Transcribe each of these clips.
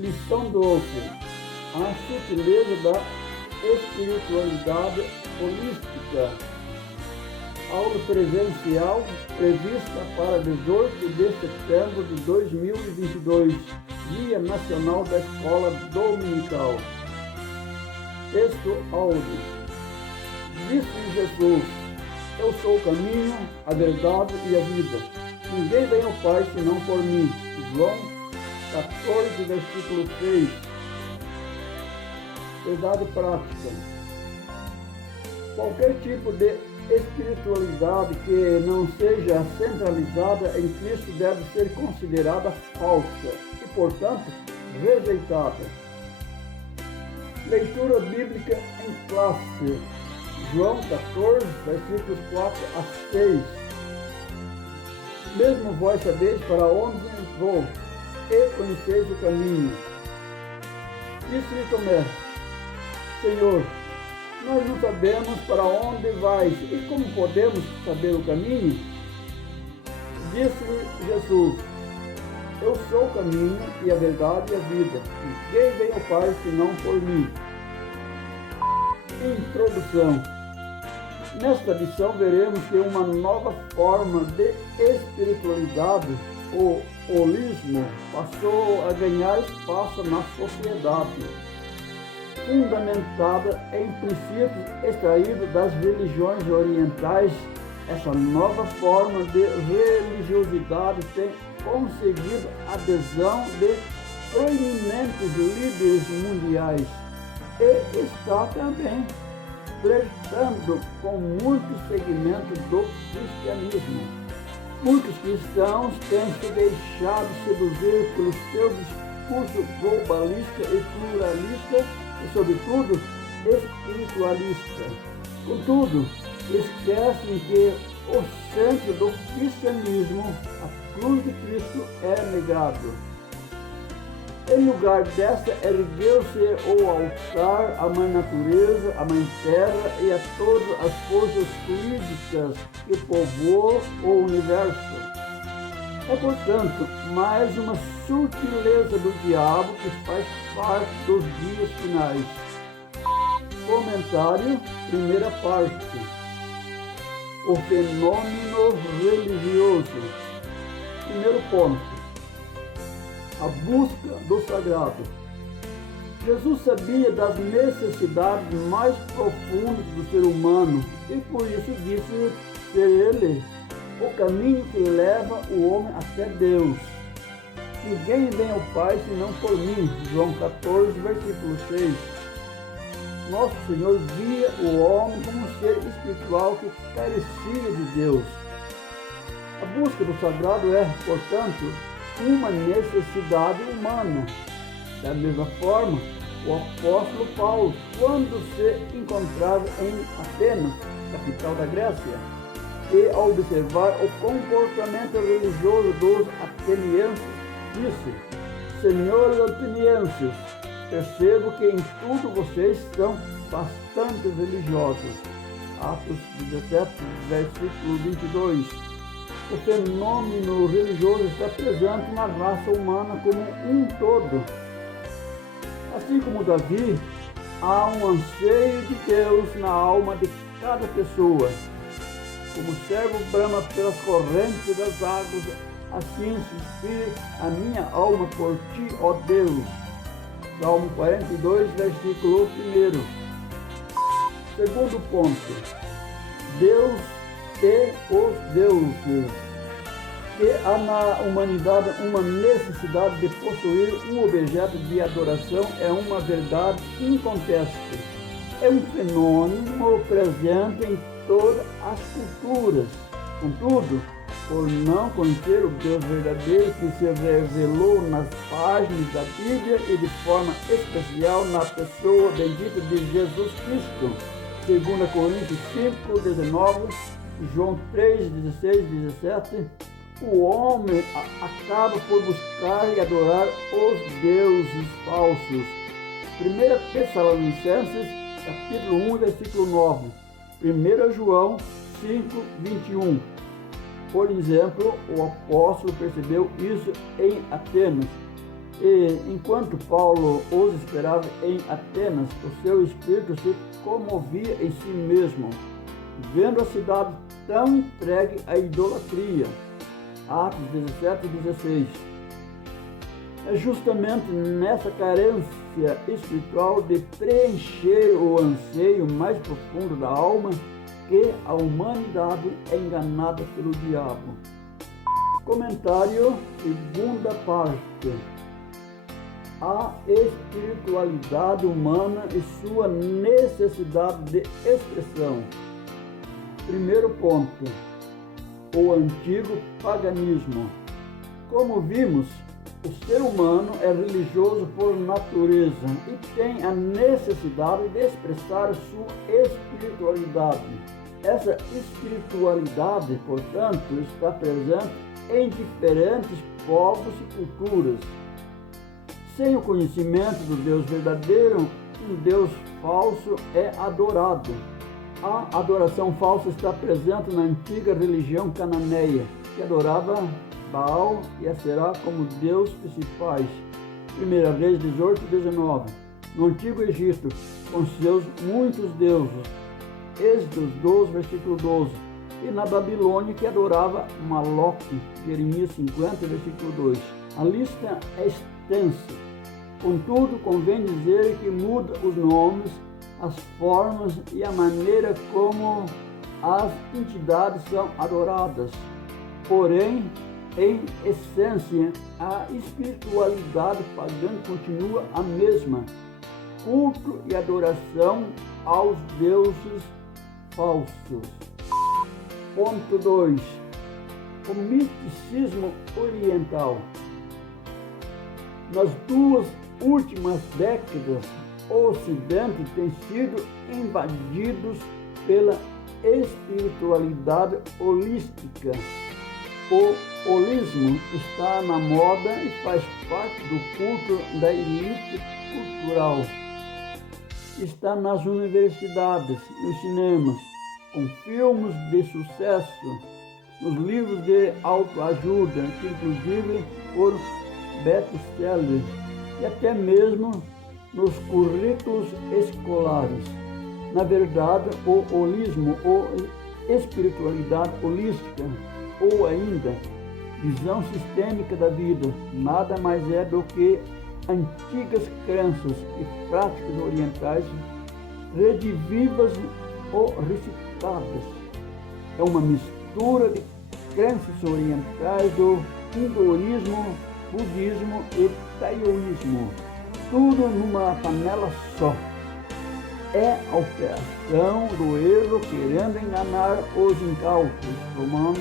Lição 12. A sutileza da espiritualidade holística. Aula presencial prevista para 18 de setembro de 2022, Dia Nacional da Escola Dominical. Texto áudio. Disse Jesus: eu sou o caminho, a verdade e a vida. Ninguém vem ao Pai senão por mim. João 14, versículo 6. Verdade prática. Qualquer tipo de espiritualidade que não seja centralizada em Cristo deve ser considerada falsa e, portanto, rejeitada. Leitura bíblica em classe. João 14, versículos 4 a 6. Mesmo vós sabeis para onde vou, e conheceis o caminho. Disse-lhe Tomé: Senhor, nós não sabemos para onde vais, e como podemos saber o caminho? Disse-lhe Jesus: eu sou o caminho e a verdade e a vida. Ninguém vem ao Pai senão por mim. Introdução. Nesta lição veremos que uma nova forma de espiritualidade, o holismo, passou a ganhar espaço na sociedade, fundamentada em princípios extraídos das religiões orientais. Essa nova forma de religiosidade tem conseguido adesão de proeminentes líderes mundiais e está também flertando com muitos segmentos do cristianismo. Muitos cristãos têm se deixado seduzir pelo seu discurso globalista e pluralista e, sobretudo, espiritualista. Contudo, esquecem que o centro do cristianismo, a cruz de Cristo, é negado. Em lugar dessa, ergueu-se o altar à mãe natureza, à mãe terra e a todas as forças fluídicas que povoam o universo. É, portanto, mais uma sutileza do diabo que faz parte dos dias finais. Comentário, primeira parte. O fenômeno religioso. Primeiro ponto. A busca do sagrado. Jesus sabia das necessidades mais profundas do ser humano e por isso disse ser ele o caminho que leva o homem até Deus. Ninguém vem ao Pai senão por mim. João 14, versículo 6. Nosso Senhor via o homem como um ser espiritual que carecia de Deus. A busca do sagrado é, portanto, uma necessidade humana. Da mesma forma, o apóstolo Paulo, quando se encontrava em Atenas, capital da Grécia, e ao observar o comportamento religioso dos atenienses, disse: Senhores atenienses, percebo que em tudo vocês são bastante religiosos. Atos 17, versículo 22. O fenômeno religioso está presente na raça humana como um todo. Assim como Davi, há um anseio de Deus na alma de cada pessoa. Como o servo brama pelas correntes das águas, assim se inspira a minha alma por ti, ó Deus. Salmo 42, versículo 1. Segundo ponto. Deus e os deuses. Que há na humanidade uma necessidade de possuir um objeto de adoração é uma verdade inconteste. É um fenômeno presente em todas as culturas. Contudo, por não conhecer o Deus verdadeiro que se revelou nas páginas da Bíblia e de forma especial na pessoa bendita de Jesus Cristo, 2 Coríntios 5, 19, João 3, 16, 17, o homem acaba por buscar e adorar os deuses falsos. 1 Tessalonicenses, capítulo 1, versículo 9. 1 João 5, 21. Por exemplo, o apóstolo percebeu isso em Atenas. E enquanto Paulo os esperava em Atenas, o seu espírito se comovia em si mesmo, vendo a cidade tão entregue à idolatria. Atos 17 e 16. É justamente nessa carência espiritual de preencher o anseio mais profundo da alma que a humanidade é enganada pelo diabo. Comentário, segunda parte. A espiritualidade humana e sua necessidade de expressão. Primeiro ponto, o antigo paganismo. Como vimos, o ser humano é religioso por natureza e tem a necessidade de expressar sua espiritualidade. Essa espiritualidade, portanto, está presente em diferentes povos e culturas. Sem o conhecimento do Deus verdadeiro, um Deus falso é adorado. A adoração falsa está presente na antiga religião cananeia, que adorava Baal e Aserá como deuses principais. 1 Reis 18 e 19. No Antigo Egito, com seus muitos deuses. Êxodo 12, versículo 12. E na Babilônia, que adorava Moloque. Jeremias 50, versículo 2. A lista é extensa. Contudo, convém dizer que muda os nomes, as formas e a maneira como as entidades são adoradas. Porém, em essência, a espiritualidade pagã continua a mesma: culto e adoração aos deuses falsos. Ponto 2. O misticismo oriental. Nas duas últimas décadas, o Ocidente tem sido invadido pela espiritualidade holística. O holismo está na moda e faz parte do culto da elite cultural. Está nas universidades, nos cinemas, com filmes de sucesso, nos livros de autoajuda, que inclusive foram best-sellers, e até mesmo nos currículos escolares. Na verdade, o holismo ou espiritualidade holística, ou ainda visão sistêmica da vida, nada mais é do que antigas crenças e práticas orientais redividas ou recitadas. É uma mistura de crenças orientais do hinduísmo, budismo e taoísmo, tudo numa panela só. É a operação do erro querendo enganar os incautos. Romanos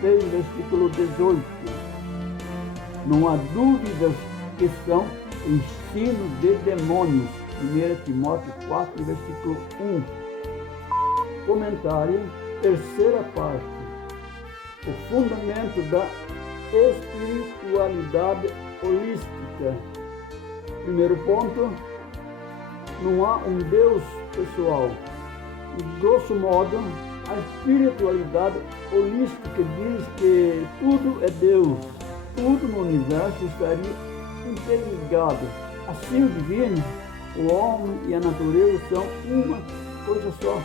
16, versículo 18. Não há dúvidas que são ensino de demônios. 1 Timóteo 4, versículo 1. Comentário, terceira parte. O fundamento da espiritualidade holística. Primeiro ponto, não há um Deus pessoal. E, grosso modo, a espiritualidade holística diz que tudo é Deus, tudo no universo estaria interligado. Assim, o divino, o homem e a natureza são uma coisa só.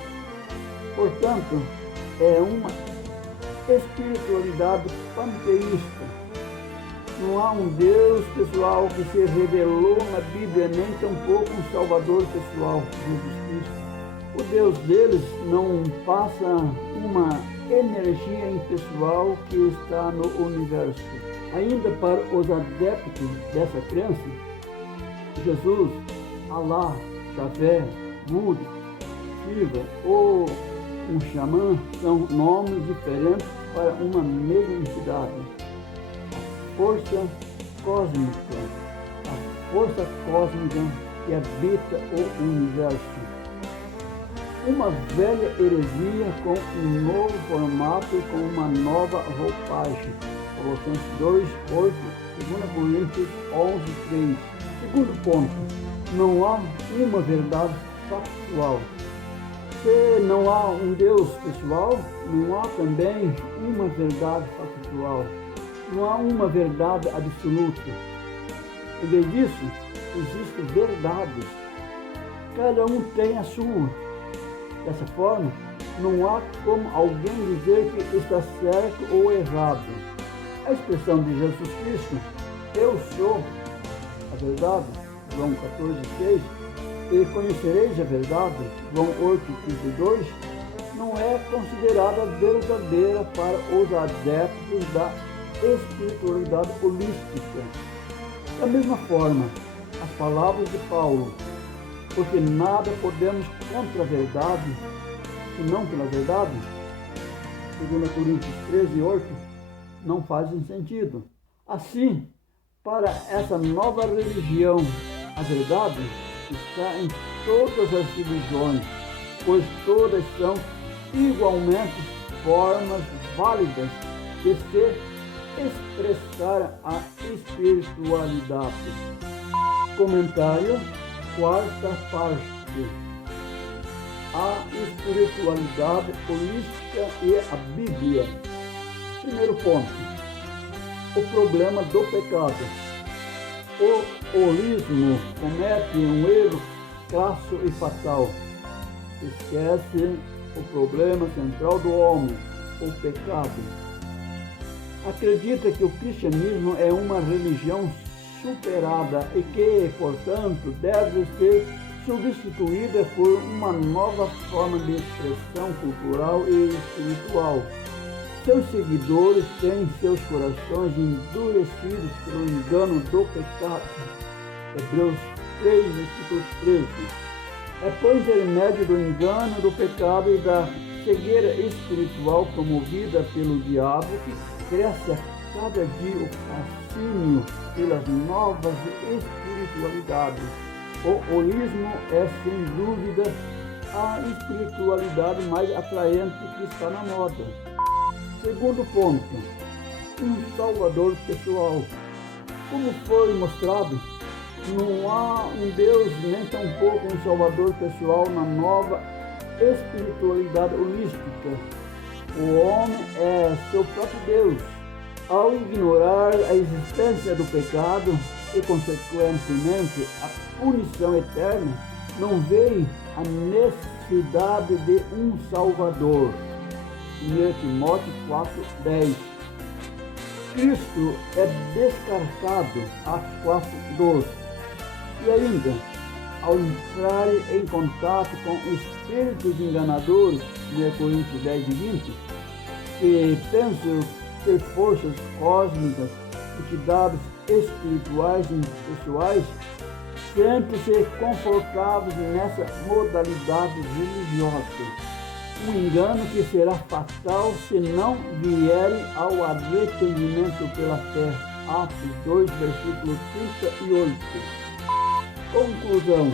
Portanto, é uma espiritualidade panteísta. Não há um Deus pessoal que se revelou na Bíblia, nem tampouco um Salvador pessoal, Jesus Cristo. O Deus deles não passa uma energia impessoal que está no universo. Ainda para os adeptos dessa crença, Jesus, Alá, Javé, Buda, Shiva ou um xamã são nomes diferentes para uma mesma entidade. Força cósmica, a força cósmica que habita o universo. Uma velha heresia com um novo formato e com uma nova roupagem. Colossenses 2, 8, 2 Coríntios 11, 3. Segundo ponto, não há uma verdade factual. Se não há um Deus pessoal, não há também uma verdade factual. Não há uma verdade absoluta. Em vez disso, existem verdades. Cada um tem a sua. Dessa forma, não há como alguém dizer que está certo ou errado. A expressão de Jesus Cristo, eu sou a verdade, João 14,6, e conhecereis a verdade, João 8,32, não é considerada verdadeira para os adeptos da espiritualidade holística. Da mesma forma, as palavras de Paulo, porque nada podemos contra a verdade, senão pela verdade, 2 Coríntios 13:8, não fazem sentido. Assim, para essa nova religião, a verdade está em todas as religiões, pois todas são igualmente formas válidas de se expressar a espiritualidade. Comentário, quarta parte. A espiritualidade holística e a Bíblia. Primeiro ponto, o problema do pecado. O holismo comete um erro crasso e fatal. Esquece o problema central do homem, o pecado. Acredita que o cristianismo é uma religião superada e que, portanto, deve ser substituída por uma nova forma de expressão cultural e espiritual. Seus seguidores têm seus corações endurecidos pelo engano do pecado. Hebreus 3, versículo 13. É por intermédio do engano do pecado e da cegueira espiritual promovida pelo diabo que cresce a cada dia o fascínio pelas novas espiritualidades. O holismo é, sem dúvida, a espiritualidade mais atraente que está na moda. Segundo ponto, um salvador pessoal. Como foi mostrado, não há um Deus nem tampouco um salvador pessoal na nova espiritualidade holística. O homem é seu próprio Deus. Ao ignorar a existência do pecado e, consequentemente, a punição eterna, não vê a necessidade de um Salvador. 1 Timóteo 4:10. Cristo é descartado, Atos 4:12. E ainda, ao entrar em contato com espíritos enganadores, 1 Coríntios 10:20, que pensam ter forças cósmicas, entidades espirituais e pessoais, sentem-se confortáveis nessa modalidade religiosa. Um engano que será fatal se não vierem ao arrependimento pela fé. Atos 2, versículo 38. Conclusão.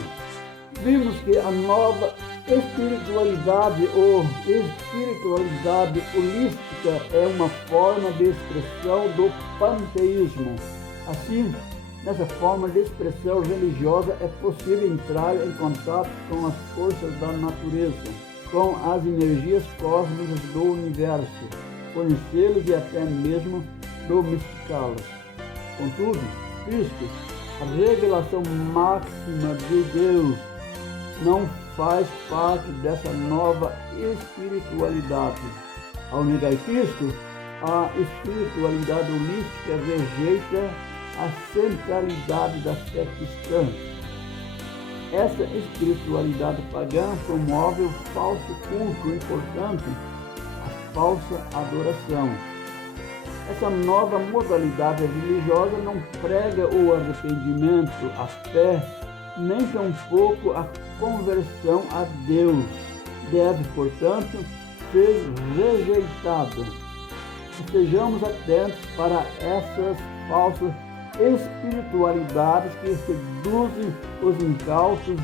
Vimos que a nova espiritualidade ou espiritualidade holística é uma forma de expressão do panteísmo. Assim, nessa forma de expressão religiosa é possível entrar em contato com as forças da natureza, com as energias cósmicas do universo, conhecê-las e até mesmo domesticá-las. Contudo, Cristo, a revelação máxima de Deus, não faz parte dessa nova espiritualidade. Ao negar Cristo, a espiritualidade holística rejeita a centralidade da fé cristã. Essa espiritualidade pagã promove o falso culto e, portanto, a falsa adoração. Essa nova modalidade religiosa não prega o arrependimento, a fé, nem tampouco a conversão a Deus. Deve, portanto, ser rejeitada. Estejamos atentos para essas falsas espiritualidades que seduzem os incautos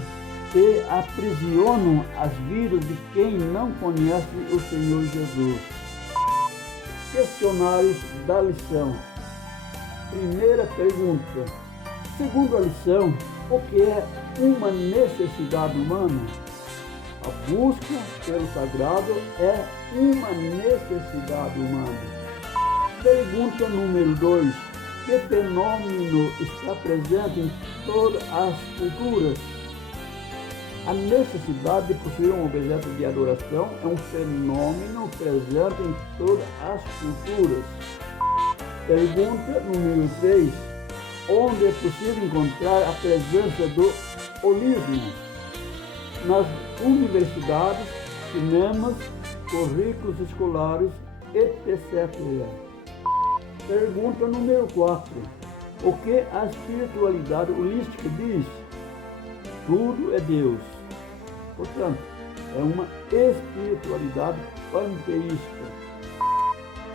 e aprisionam as vidas de quem não conhece o Senhor Jesus. Questionários da lição. Primeira pergunta. Segundo a lição, o que é uma necessidade humana? A busca pelo sagrado é uma necessidade humana. Pergunta número 2. que fenômeno está presente em todas as culturas. A necessidade de possuir um objeto de adoração é um fenômeno presente em todas as culturas. Pergunta número 3. Onde é possível encontrar a presença do holismo? Nas universidades, cinemas, currículos escolares, etc. Pergunta número 4. O que a espiritualidade holística diz? Tudo é Deus. Portanto, é uma espiritualidade panteísta.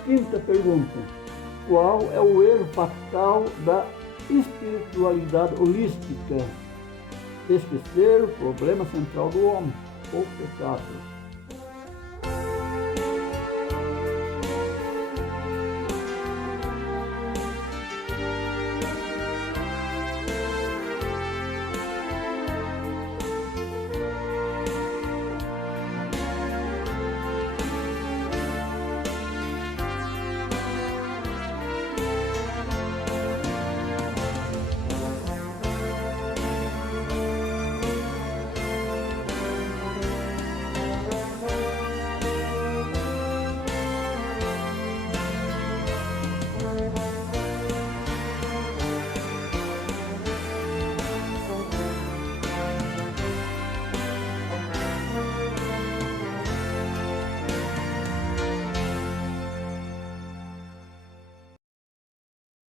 Quinta pergunta. Qual é o erro fatal da espiritualidade holística? Esquecer o problema central do homem, o pecado.